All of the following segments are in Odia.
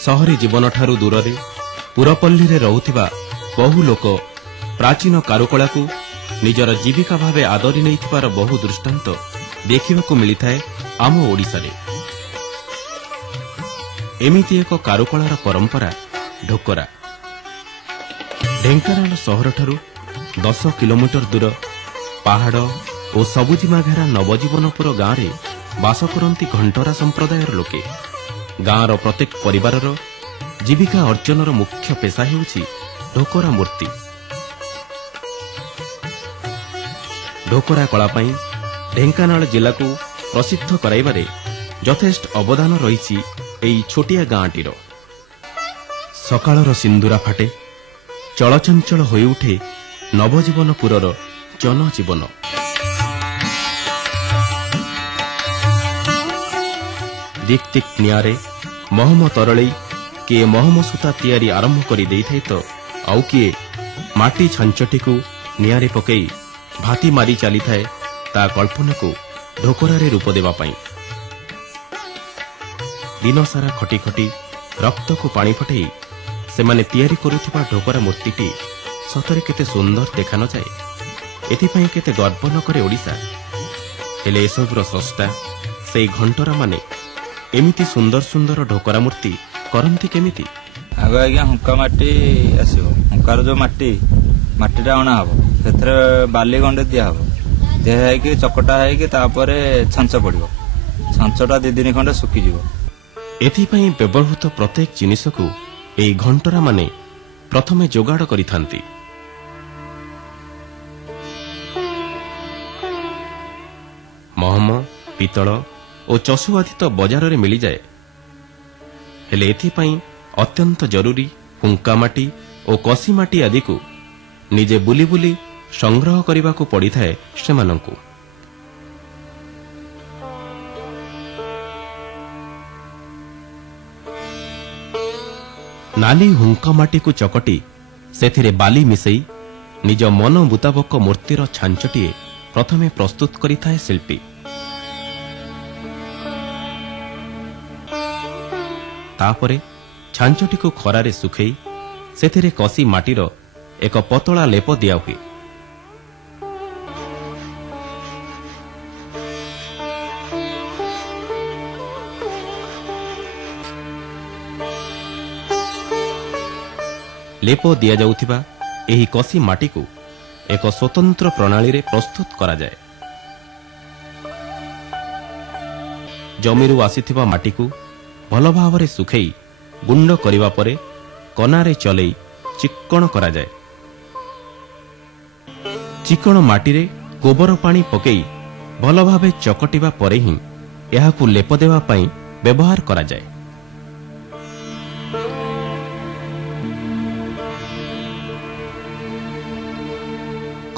सहरी जीवन ठारू दूर रे पुरपल्ली रे रहुथिबा बहु लोक प्राचीन कारुकला को निजर जीविका भावे आदरी नैथिबार बहु दृष्टांत देखिबाकू मिलिथाए आम ओडिसा रे। एमिति एक कारुकलार परंपरा ढोकरा। ढेंकानाल सहर ठारू 10 किलोमीटर दूर पहाड़ और सबुजिमा घेरा नवजीवनपुर गाँव में बास करती घंटरा संप्रदायर लोके। गाँवर प्रत्येक परिवार जीविका अर्जनर मुख्य पेशा हेउछि ढोकरा मूर्ति। ढोकरा कला पई ढेंकानाल जिला को प्रसिद्ध कराइबारे यथेष्ट अवदान रही एई छोटिया गाँटीर। सकाळर सिंदूरा फाटे चलचंचल होई उठे नवजीवनपुरर जनजीवन। दिक दिक नियारे महम तरले किए महम सूता तैयारी आरंभ कर देइथाय तो आउ किए माटी छांचटी को नियारे पकई भाती मारी चली थाए ता कल्पना को ढोकरारे रूप देवा पाई। दिन सारा खटी खटी रक्त को पानी फटई से माने तैयारी करुथिबा ढोकरा मूर्तिटी सतरे केते सुंदर देखा न जाए। एथिपाई केते गर्व न करे ओडिसा। हेले एसबुर स्रष्टा से घंटरा माने एमिति सुंदर सुंदर ढोकरा मूर्ति करंती केमिति? आगे आज्ञा हुंका माटी आसो हुंकार जो माटीटा अणा हम से बाली गंडे दिहब दिखाई चकटा है छांच पड़ो छांचटा 2 दिन खंडे सुखीज। एथिपाई व्यवहृत प्रत्येक जिनिस को एई घंटरा माने प्रथमे जोगाड़ करिथांती। महम पितल और चषु आदि तो बजार रे मिली जाए। हेले एथिपाई अत्यंत जरूरी हुंका माटी और कसी माटी आदि को निजे बुली बुली संग्रह करने को पड़ी थाए सेमानंकु। नाली हुंका माटी को चकटी सेथिरे बाली मिसई निज मन मुताबक मूर्तिर छांचटीए प्रथमे प्रस्तुत करिथाए शिल्पी। तापरे छांचटी को खरारे सुखई सेथिरे कसी माटीर एक पतला लेप दिया हुए। लेप दिया जाउथिबा एही कसी माटी को एक स्वतंत्र प्रणाली रे प्रस्तुत करा जाए। जमीरु आसीथिबा माटी को भल भावरे सुखई गुंड करिबा परे कनारे चलई चिक्कण करा जाए। चिक्कण माटी रे गोबर पानी पकई भल भावे चकटिबा परे ही एहाकु लेप देवा पई व्यवहार करा जाए।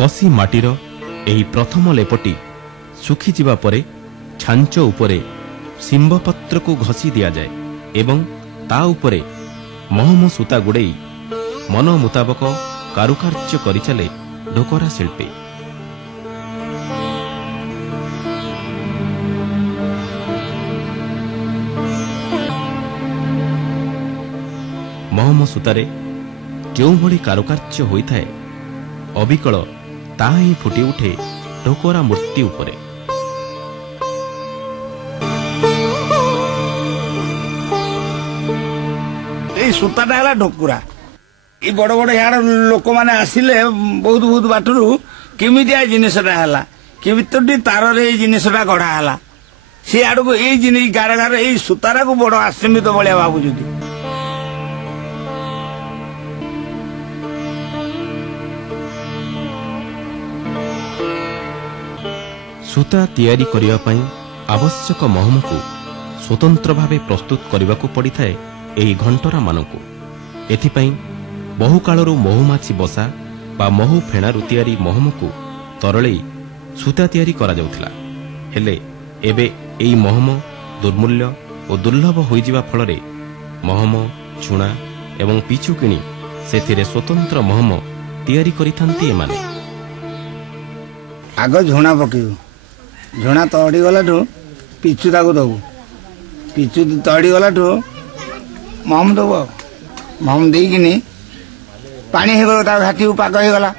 कसी माटीर एही प्रथम लेपटी सुखी जिबा परे छांच उपरे सिंब पत्र को घसी दिया जाए एवं ता उपरे महम सूता गुड़ई मन मुताबक कारुकार्य करि चले ढोकरा शिल्पी। महम सूतारे जो भली कारुकार्य होइथाए अबिकल ताहा ही फुटी उठे ढोकरा मूर्ति उपरे। सूताटा है ढोकुरा। ये बड़ बड़ यार लोक मैंने आसिले बहुत बहुत बाटरू केमितिया जिनसटा है केमिति तार जिनसटा गढ़ा है सी आड़ को ये गार गार ये सूतारा को बड़ आश्रमित भाया भावुं। सूता तैयारी करिया पई आवश्यक महम को स्वतंत्र भावे प्रस्तुत करने को पड़ी थाए एही घंटरा मानकु। एथिपाई बहु कालरू महुमाछी बसा बा महु फेणारू तैयारी महम को तरले सूता तैयारी करा जाउथला। हेले एबे एही महम दुर्मूल्य और दुर्लभ होई जिबा फलरे महम छुणा एवं पिछु किणी सेथिरे स्वतंत्र महम तैयारी करिथांती एमाने। आग झुणा पकेबू झुणा तड़ी गलाठू पिछु ताकू दबू पिछु तड़ी गलाठू ମହମ ଦେବୁ ଆଉ ମହମ ଦେଇକିନି ପାଣି ହେଇଗଲା ତା ଘାଟିକୁ ପାଗ ହେଇଗଲା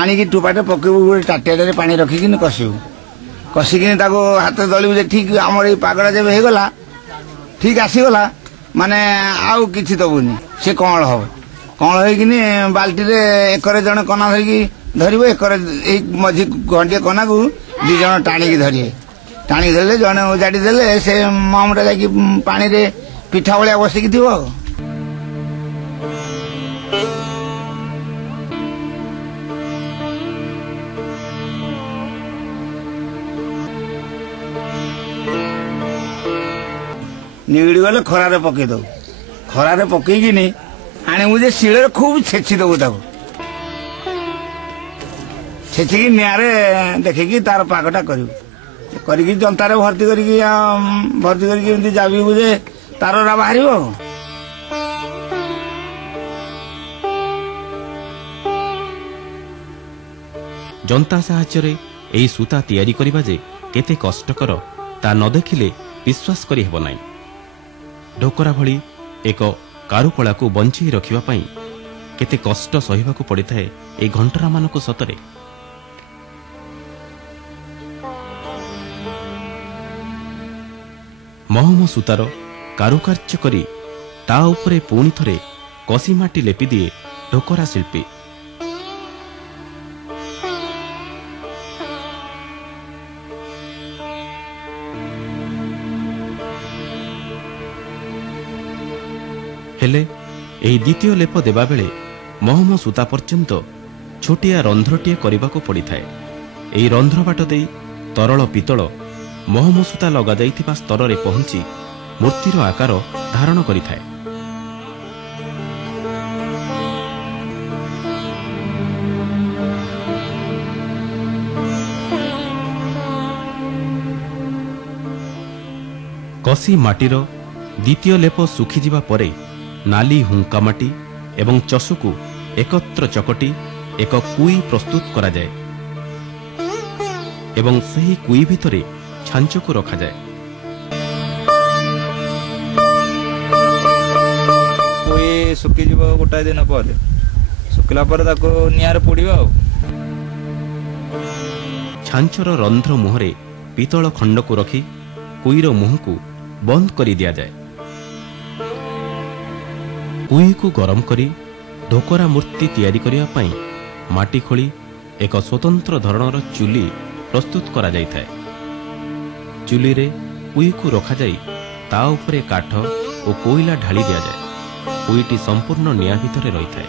ଆଣିକି ଟୋପାଟେ ପକେଇବୁ ଗୋଟେ ତାଟିଆଟାରେ ପାଣି ରଖିକିନି କଷିବୁ କଷିକିନି ତାକୁ ହାତ ଦଳିବୁ ଯେ ଠିକ୍ ଆମର ଏଇ ପାଗଟା ଯେବେ ହେଇଗଲା ଠିକ୍ ଆସିଗଲା ମାନେ ଆଉ କିଛି ଦେବୁନି ସେ କଅଁଳ ହବ କଅଁଳ ହେଇକିନି ବାଲ୍ଟିରେ ଏକରେ ଜଣେ କନା ଧରିକି ଧରିବ ଏକରେ ଏଇ ମଝି ଗଣ୍ଡିଏ କନାକୁ 2 ଜଣ ଟାଣିକି ଧରିବେ ଟାଣିକି ଧରିଲେ ଜଣେ ଓଜାଡ଼ି ଦେଲେ ସେ ମହମଟା ଯାଇକି ପାଣିରେ ପିଠା ଭଳିଆ ବସିକି ଥିବ ଆଉ ନିଗିଡ଼ି ଗଲେ ଖରାରେ ପକେଇ ଦବୁ ଖରାରେ ପକେଇକିନି ଆଣିବୁ ଯେ ଶିଳରେ ଖୁବ ଛେଚି ଦବୁ ତାକୁ ଛେଚିକି ନିଆଁରେ ଦେଖିକି ତାର ପାଗଟା କରିବୁ କରିକି ଜନ୍ତାରେ ଭର୍ତ୍ତି କରିକି ଏମିତି ଯାବିବୁ ଯେ ତାରରା ବାହାରିବ ଜନ୍ତା ସାହାଯ୍ୟରେ ଏହି ସୂତା ତିଆରି କରିବା ଯେ କେତେ କଷ୍ଟକର ତା ନ ଦେଖିଲେ ବିଶ୍ୱାସ କରିହେବ ନାହିଁ ଢୋକରା ଭଳି ଏକ କାରୁକଳାକୁ ବଞ୍ଚେଇ ରଖିବା ପାଇଁ କେତେ କଷ୍ଟ ସହିବାକୁ ପଡ଼ିଥାଏ ଏହି ଘଣ୍ଟରାମାନଙ୍କୁ ସତରେ ମହମ ସୂତାର କାରୁକାର୍ଯ୍ୟ କରି ତା ଉପରେ ପୁଣି ଥରେ କଷି ମାଟି ଲେପି ଦିଏ ଢୋକରା ଶିଳ୍ପୀ ହେଲେ ଏହି ଦ୍ୱିତୀୟ ଲେପ ଦେବାବେଳେ ମହମ ସୂତା ପର୍ଯ୍ୟନ୍ତ ଛୋଟିଆ ରନ୍ଧ୍ରଟିଏ କରିବାକୁ ପଡ଼ିଥାଏ ଏହି ରନ୍ଧ୍ର ବାଟ ଦେଇ ତରଳ ପିତ୍ତଳ ମହମ ସୂତା ଲଗାଯାଇଥିବା ସ୍ତରରେ ପହଞ୍ଚି ମୂର୍ତ୍ତିର ଆକାର ଧାରଣ କରିଥାଏ କଷି ମାଟିର ଦ୍ୱିତୀୟ ଲେପ ଶୁଖିଯିବା ପରେ ନାଲି ହୁଙ୍କା ମାଟି ଏବଂ ଚଷୁକୁ ଏକତ୍ର ଚକଟି ଏକ କୁଇ ପ୍ରସ୍ତୁତ କରାଯାଏ ଏବଂ ସେହି କୁଇ ଭିତରେ ଛାଞ୍ଚକୁ ରଖାଯାଏ କୁଇ ଶୁଖିଯିବ ଗୋଟାଏ ଦିନ ପରେ ଶୁଖିଲା ପରେ ତାକୁ ନିଆଁରେ ପୋଡ଼ିବ ଆଉ ଛାଞ୍ଚର ରନ୍ଧ୍ର ମୁହଁରେ ପିତ୍ତଳ ଖଣ୍ଡକୁ ରଖି କୁଇର ମୁହଁକୁ ବନ୍ଦ କରି ଦିଆଯାଏ କୁଇକୁ ଗରମ କରି ଢୋକରା ମୂର୍ତ୍ତି ତିଆରି କରିବା ପାଇଁ ମାଟି ଖୋଳି ଏକ ସ୍ୱତନ୍ତ୍ର ଧରଣର ଚୁଲି ପ୍ରସ୍ତୁତ କରାଯାଇଥାଏ ଚୁଲିରେ କୁଇକୁ ରଖାଯାଇ ତା ଉପରେ କାଠ ଓ କୋଇଲା ଢାଳି ଦିଆଯାଏ କୁଇଟି ସମ୍ପୂର୍ଣ୍ଣ ନିଆଁ ଭିତରେ ରହିଥାଏ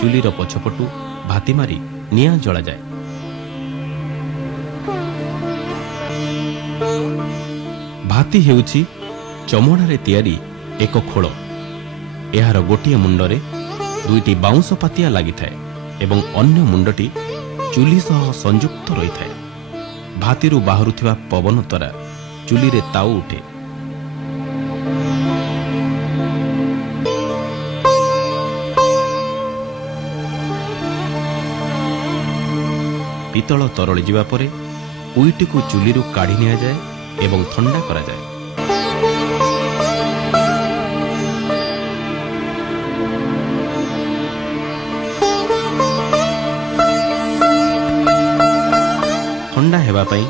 ଚୁଲିର ପଛପଟୁ ଭାତି ମାରି ନିଆଁ ଜଳାଯାଏ ଭାତି ହେଉଛି ଚମଡ଼ାରେ ତିଆରି ଏକ ଖୋଳ ଏହାର ଗୋଟିଏ ମୁଣ୍ଡରେ 2ଟି ବାଉଁଶ ପାତିଆ ଲାଗିଥାଏ ଏବଂ ଅନ୍ୟ ମୁଣ୍ଡଟି ଚୁଲି ସହ ସଂଯୁକ୍ତ ରହିଥାଏ ଭାତିରୁ ବାହାରୁଥିବା ପବନ ଦ୍ୱାରା ଚୁଲିରେ ତାଉ ଉଠେ ପିତ୍ତଳ ତରଳି ଯିବା ପରେ କୁଇଟିକୁ ଚୁଲିରୁ କାଢ଼ି ନିଆଯାଏ ଏବଂ ଥଣ୍ଡା କରାଯାଏ ଥଣ୍ଡା ହେବା ପାଇଁ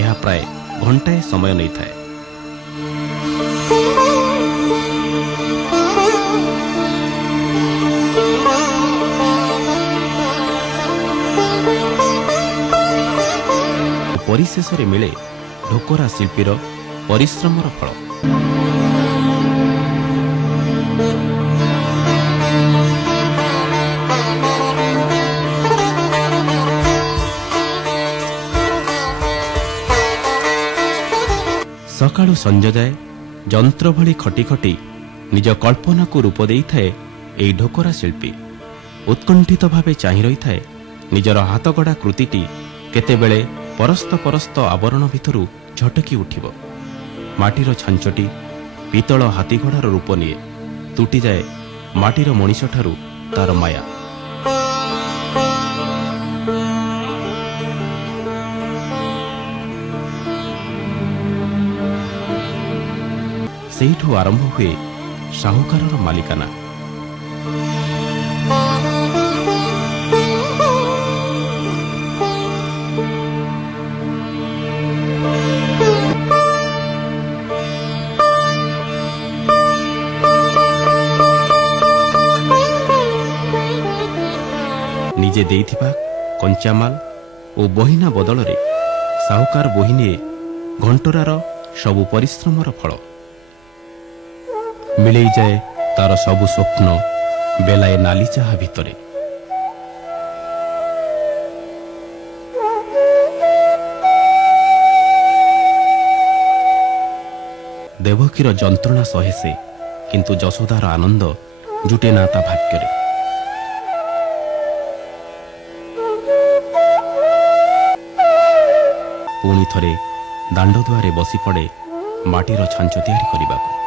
ଏହା ପ୍ରାୟ ଘଣ୍ଟାଏ ସମୟ ନେଇଥାଏ ପରିଶେଷରେ ମିଳେ ଢୋକରା ଶିଳ୍ପୀର ପରିଶ୍ରମର ଫଳ ସକାଳୁ ସଞ୍ଜ ଯାଏ ଯନ୍ତ୍ର ଭଳି ଖଟି ଖଟି ନିଜ କଳ୍ପନାକୁ ରୂପ ଦେଇଥାଏ ଏହି ଢୋକରା ଶିଳ୍ପୀ ଉତ୍କଣ୍ଠିତ ଭାବେ ଚାହିଁ ରହିଥାଏ ନିଜର ହାତଗଢ଼ା କୃତିଟି କେତେବେଳେ ପରସ୍ତ ପରସ୍ତ ଆବରଣ ଭିତରୁ ଝଟକି ଉଠିବ ମାଟିର ଛାଞ୍ଚଟି ପିତ୍ତଳ ହାତୀଘୋଡ଼ାର ରୂପ ନିଏ ତୁଟିଯାଏ ମାଟିର ମଣିଷଠାରୁ ତାର ମାୟା ସେଇଠୁ ଆରମ୍ଭ ହୁଏ ସାହୁକାରର ମାଲିକାନା। ନିଜେ ଦେଇଥିବା କଞ୍ଚାମାଲ ଓ ବହିନା ବଦଳରେ ସାହୁକାର ବୋହି ନିଏ ଘଣ୍ଟରାର ସବୁ ପରିଶ୍ରମର ଫଳ। ମିଳେଇଯାଏ ତାର ସବୁ ସ୍ୱପ୍ନ ବେଲାଏ ନାଲି ଚାହା ଭିତରେ। ଦେବକୀର ଯନ୍ତ୍ରଣା ସହେ ସେ, କିନ୍ତୁ ଯଶୋଦାର ଆନନ୍ଦ ଜୁଟେ ନା ତା ଭାଗ୍ୟରେ। ପୁଣି ଥରେ ଦାଣ୍ଡ ଦୁଆରେ ବସି ପଡ଼େ ମାଟିର ଛାଞ୍ଚ ତିଆରି କରିବାକୁ।